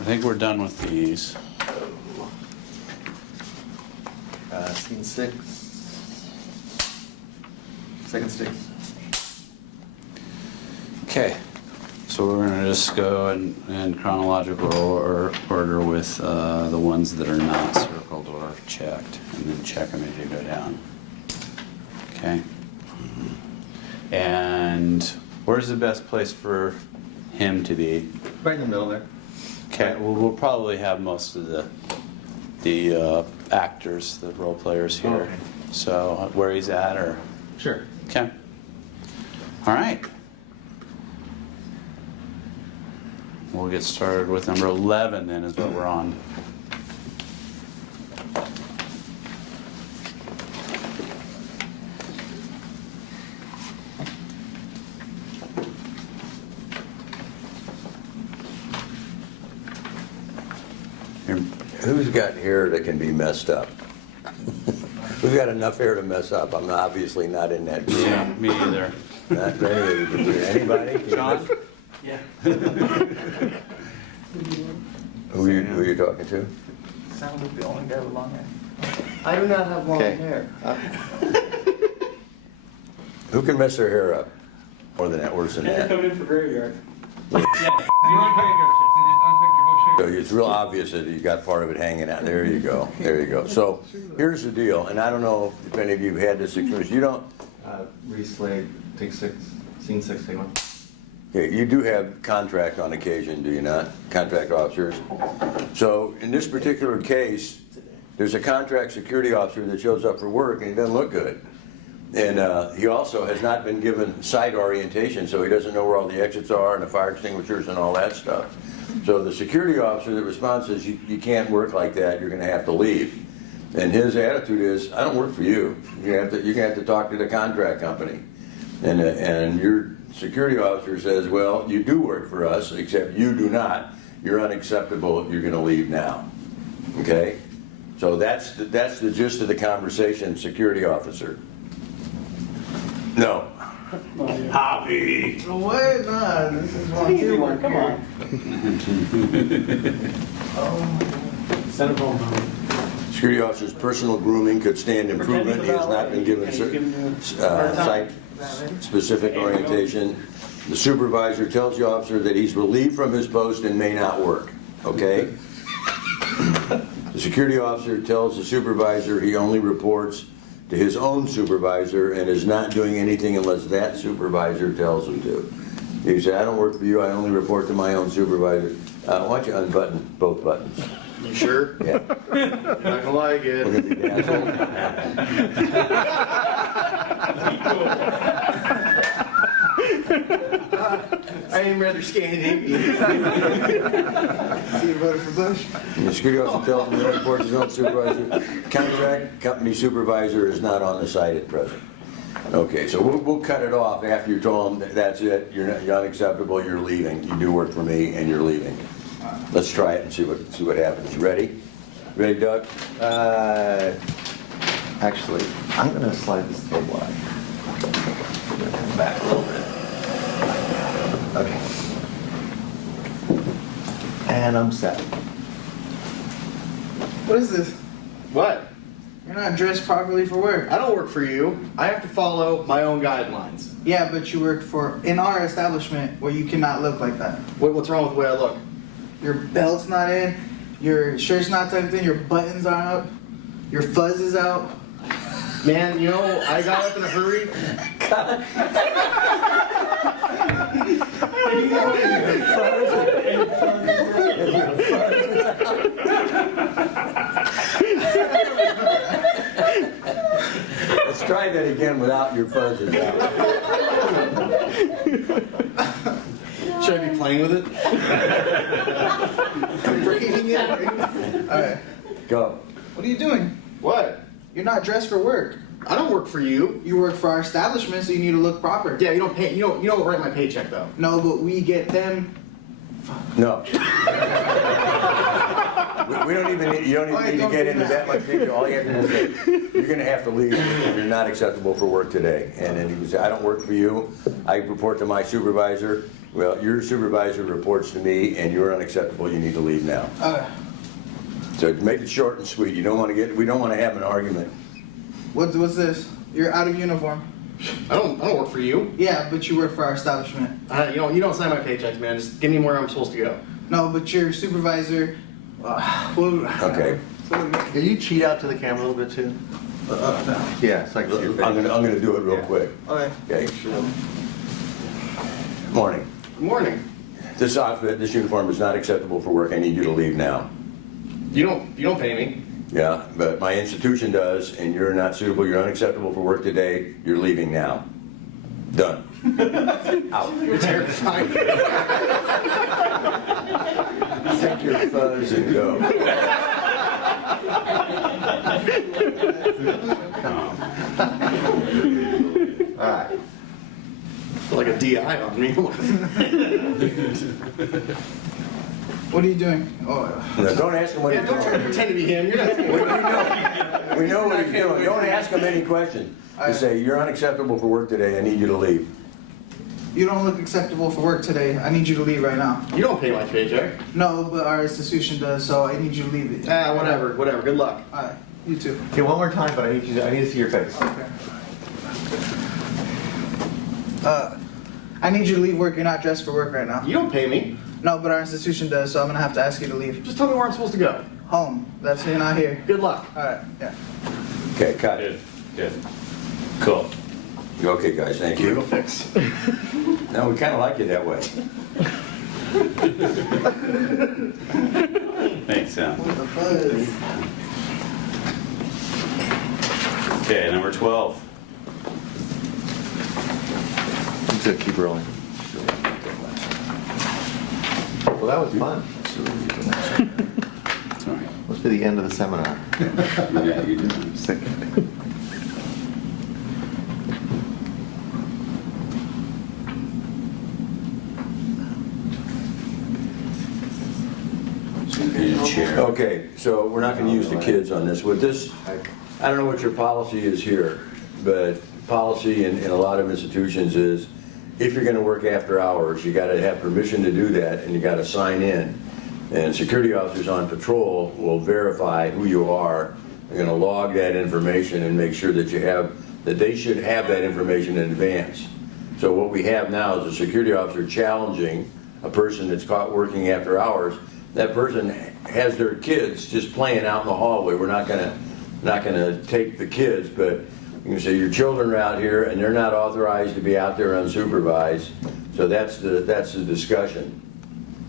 I think we're done with these. Scene 6. Second stick. Okay, so we're gonna just go in chronological order with the ones that are not circled or checked, and then check them as you go down. Okay? And where's the best place for him to be? Right in the middle there. Okay, well, we'll probably have most of the actors, the role players here. Okay. So where he's at, or, Sure. okay. All right. We'll get started with number 11 then is what we're on. Here. Who's got hair that can be messed up? We've got enough hair to mess up. I'm obviously not in that group. Yeah, me either. Not anybody? Can you John? mess- Who are you talking to? Sound like the only guy with long hair. I do not have long Okay. hair. Who can mess their hair up? More than that, worse than that. Come in for graveyard. You unpick your whole So shirt. it's real obvious that you got part of it hanging out. There you go. There you go. So here's the deal, and I don't know if any of you have had this experience. You don't. Reese Slade, take 6. Scene 6, take 1. Okay, you do have contract on occasion, do you not? Contract officers. So in this particular case, there's a contract security officer that shows up for work and he doesn't look good. And he also has not been given site orientation, so he doesn't know where all the exits are and the fire extinguishers and all that stuff. So the security officer that responds says, you can't work like that, you're gonna have to leave. And his attitude is, I don't work for you. You're gonna have to talk to the contract company. And your security officer says, well, you do work for us, except you do not. You're unacceptable, you're gonna leave now. Okay? So that's the gist of the conversation, security officer. No. Hobby. Wait, nah, this is one Easy one, come on. Send it home. Security officer's personal grooming could stand improvement. He has not been given site-specific orientation. The supervisor tells the officer that he's relieved from his post and may not work, okay? The security officer tells the supervisor he only reports to his own supervisor and is not doing anything unless that supervisor tells him to. He said, I don't work for you, I only report to my own supervisor. Why don't you unbutton both buttons? You sure? Yeah. Not gonna lie We're again. gonna be dazzled. I am rather scanning. See, you voted for Bush? And the security officer tells him he reports his own supervisor. Contract company supervisor is not on the site at present. Okay, so we'll cut it off after you told him that that's it, you're unacceptable, you're leaving. You do work for me and you're leaving. Let's try it and see what happens. You ready? Ready, Doug? Actually, I'm gonna slide this table out. Back a little bit. Okay. And I'm set. What is this? What? You're not dressed properly for work. I don't work for you. I have to follow my own guidelines. Yeah, but you work in our establishment where you cannot look like that. What's wrong with the way I look? Your belt's not in, your shirt's not tucked in, your buttons aren't up, your fuzz is out. Man, you know, I got up in a hurry. Let's try that again without your fuzzes out. Should I be playing with it? Breaking it. Alright. Go. What are you doing? What? You're not dressed for work. I don't work for you. You work for our establishment, so you need to look proper. Yeah, you don't pay. You don't write my paycheck though. No, but we get them. No. We don't even need, you don't even need to get into that much detail. All you have to do is say, you're gonna have to leave. You're not acceptable for work today. And then he would say, I don't work for you. I report to my supervisor. Well, your supervisor reports to me, and you're unacceptable, you need to leave now. So make it short and sweet. You don't want to we don't want to have an argument. What's this? You're out of uniform. I don't work for you. Yeah, but you work for our establishment. You don't sign my paychecks, man. Just give me where I'm supposed to go. No, but your supervisor. Okay. Can you cheat out to the camera a little bit too? Yeah, so I can see your face. I'm gonna do it real Yeah. quick. Okay. Okay. Morning. Good morning. This outfit, this uniform is not acceptable for work. I need you to leave now. You don't pay me. Yeah, but my institution does, and you're not suitable, you're unacceptable for work today, you're leaving now. Done. Out. You're terrifying. Take your fuzz and go. All right. Like a DI on me. What are you doing? Oh, Now, don't ask him what Yeah, he's don't try to doing. pretend to be him. You're not. We know what he's doing. Don't ask him any questions. Just say, you're unacceptable for work today, I need you to leave. you don't look acceptable for work today. I need you to leave right now. You don't pay my paycheck. No, but our institution does, so I need you to leave it. Whatever. Good luck. All right, you too. Okay, one more time, but I need to see your face. Okay. I need you to leave work. You're not dressed for work right now. You don't pay me. No, but our institution does, so I'm gonna have to ask you to leave. Just tell me where I'm supposed to go. Home. That's you're not here. Good luck. All right. Yeah. Okay, cut. Good. Cool. Okay, guys, thank Go you. fix. No, we kind of like you that way. Makes sense. What the fuzz? Okay, number 12. Just gonna keep rolling. Well, that was fun. Sorry. Must be the end of the seminar. Yeah, you do. Sick. Chair. Okay, so we're not gonna use the kids on this. With this, I don't know what your policy is here, but policy in a lot of institutions is, if you're gonna work after hours, you gotta have permission to do that, and you gotta sign in. And security officers on patrol will verify who you are. They're gonna log that information and make sure that that they should have that information in advance. So what we have now is a security officer challenging a person that's caught working after hours. That person has their kids just playing out in the hallway. We're not gonna take the kids, but you can say your children are out here and they're not authorized to be out there unsupervised. So that's the discussion.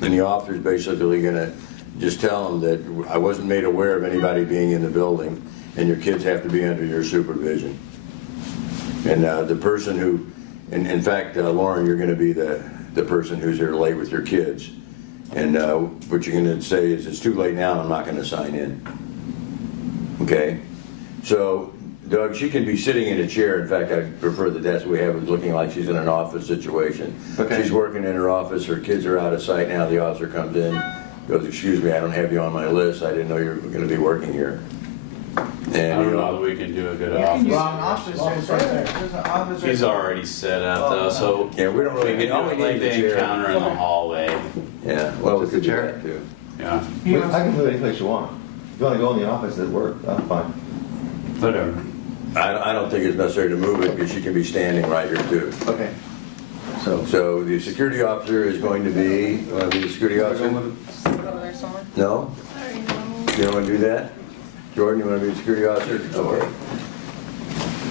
And the officer's basically gonna just tell them that I wasn't made aware of anybody being in the building, and your kids have to be under your supervision. And the person who, in fact, Lauren, you're gonna be the person who's here late with your kids. And what you're gonna say is, it's too late now, I'm not gonna sign in. Okay? So, Doug, she can be sitting in a chair. In fact, I prefer the desk we have is looking like she's in an office situation. Okay. She's working in her office, her kids are out of sight now, the officer comes in, goes, excuse me, I don't have you on my list, I didn't know you were gonna be working here. I And, don't you know know, that we can do a good Wrong office. office right there. There's an office right He's there. already set up though, so yeah, we don't we really, could do all we it need like is the a chair. encounter in the hallway. Yeah, well, we Just a could do chair? that too. Yeah, I can move any place you want. If you want to go in the office at work, I'm fine. whatever. I don't think it's necessary to move it, because she can be standing right here too. Okay. So, So the security officer is going to be the security officer? No? You don't want to do that? Jordan, you want to be the security officer? Okay.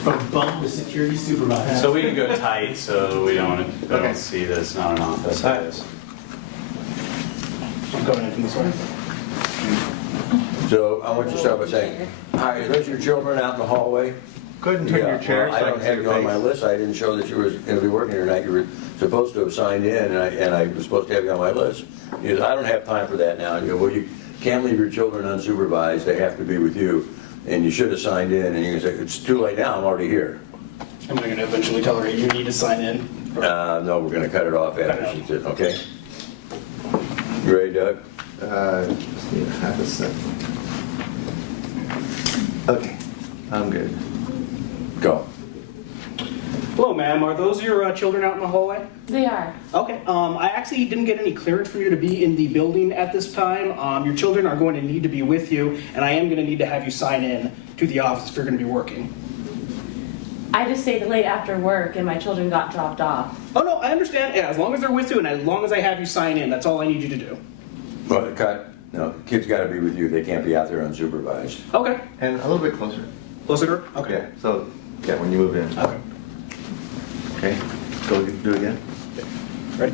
From bum to security supervisor. So we can go tight so we don't Okay. see that it's not an office. It is. I'm going in from this way. So I want you to start by saying, hi, are those your children out in the hallway? go ahead and turn Yeah, your chair well, so I I don't can see have your you on my face. list. I didn't show that you were going to be working here tonight. You were supposed to have signed in, and I was supposed to have you on my list. You said, I don't have time for that now. And you go, well, you can't leave your children unsupervised. They have to be with you. And you should have signed in. And you can say, it's too late now. I'm already here. Am I going to eventually tell her you need to sign in? No, we're going to cut it off after she said, okay? You ready, Doug? Just need a half a second. Okay, I'm good. Go. Hello, ma'am. Are those your children out in the hallway? They are. Okay. I actually didn't get any clearance for you to be in the building at this time. Your children are going to need to be with you, and I am going to need to have you sign in to the office if you're going to be working. I just stayed late after work and my children got dropped off. Oh, no, I understand. Yeah, as long as they're with you and as long as I have you sign in, that's all I need you to do. Well, cut. No, kids gotta be with you. They can't be out there unsupervised. Okay. And a little bit closer. Closer to her? Okay. Yeah, so, yeah, when you move in. Okay. Okay, so do it again. Ready?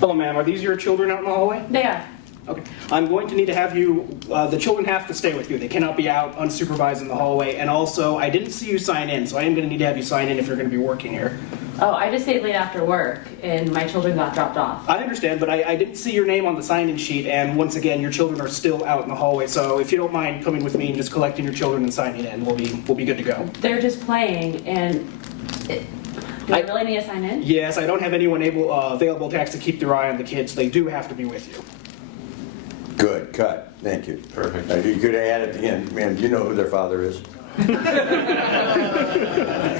Hello, ma'am. Are these your children out in the hallway? They are. Okay. I'm going to need to have you, the children have to stay with you. They cannot be out unsupervised in the hallway. And also, I didn't see you sign in, so I am going to need to have you sign in if you're going to be working here. Oh, I just stayed late after work and my children got dropped off. I understand, but I didn't see your name on the sign-in sheet, and once again, your children are still out in the hallway. So if you don't mind coming with me and just collecting your children and signing in, we'll be good to go. They're just playing and do I really need to sign in? Yes, I don't have anyone available to actually keep their eye on the kids. They do have to be with you. Good, cut. Thank you. Perfect. You could add at the end, man, do you know who their father is?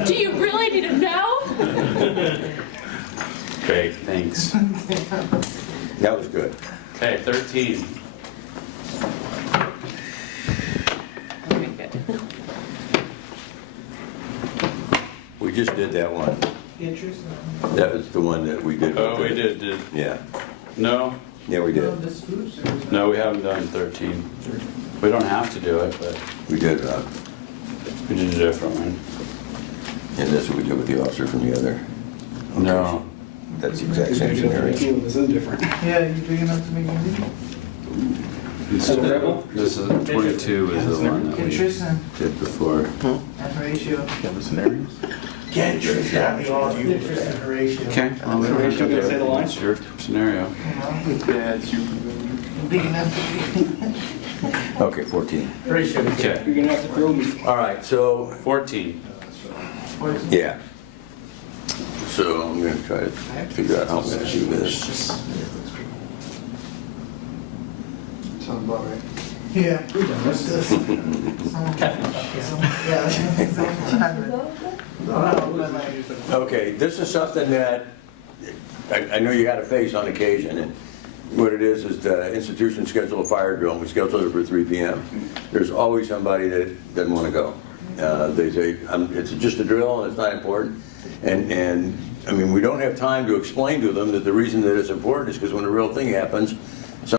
Do you really need to know? Great, thanks. That was good. Okay, 13. Okay, good. We just did that one. That was the one that we did. Oh, we did. Yeah, No, yeah, we did. no, we haven't done 13. We don't have to do it, but We did, we did a different one. and that's what we did with the officer from the other. No. That's the exact same scenario. This is different. Yeah, you big enough to make me This is 22 is the one that we Tristan, did before. and Horatio. Get Tristan, Tristan Horatio. Okay. Well, we don't have to do Say the it. line. It's your scenario. Big enough to Okay, 14. Horatio. Okay, You're gonna have to throw me. All right, so, 14. yeah. So I'm gonna try to figure out how I'm gonna do this. Sounds about right. Yeah. What's this? Yeah. Okay, this is something that I know you had to face on occasion, and what it is the institution schedule a fire drill, and we schedule it for 3 p.m. There's always somebody that doesn't want to go. They say, it's just a drill and it's not important. And I mean, we don't have time to explain to them that the reason that it's important is because when the real thing happens,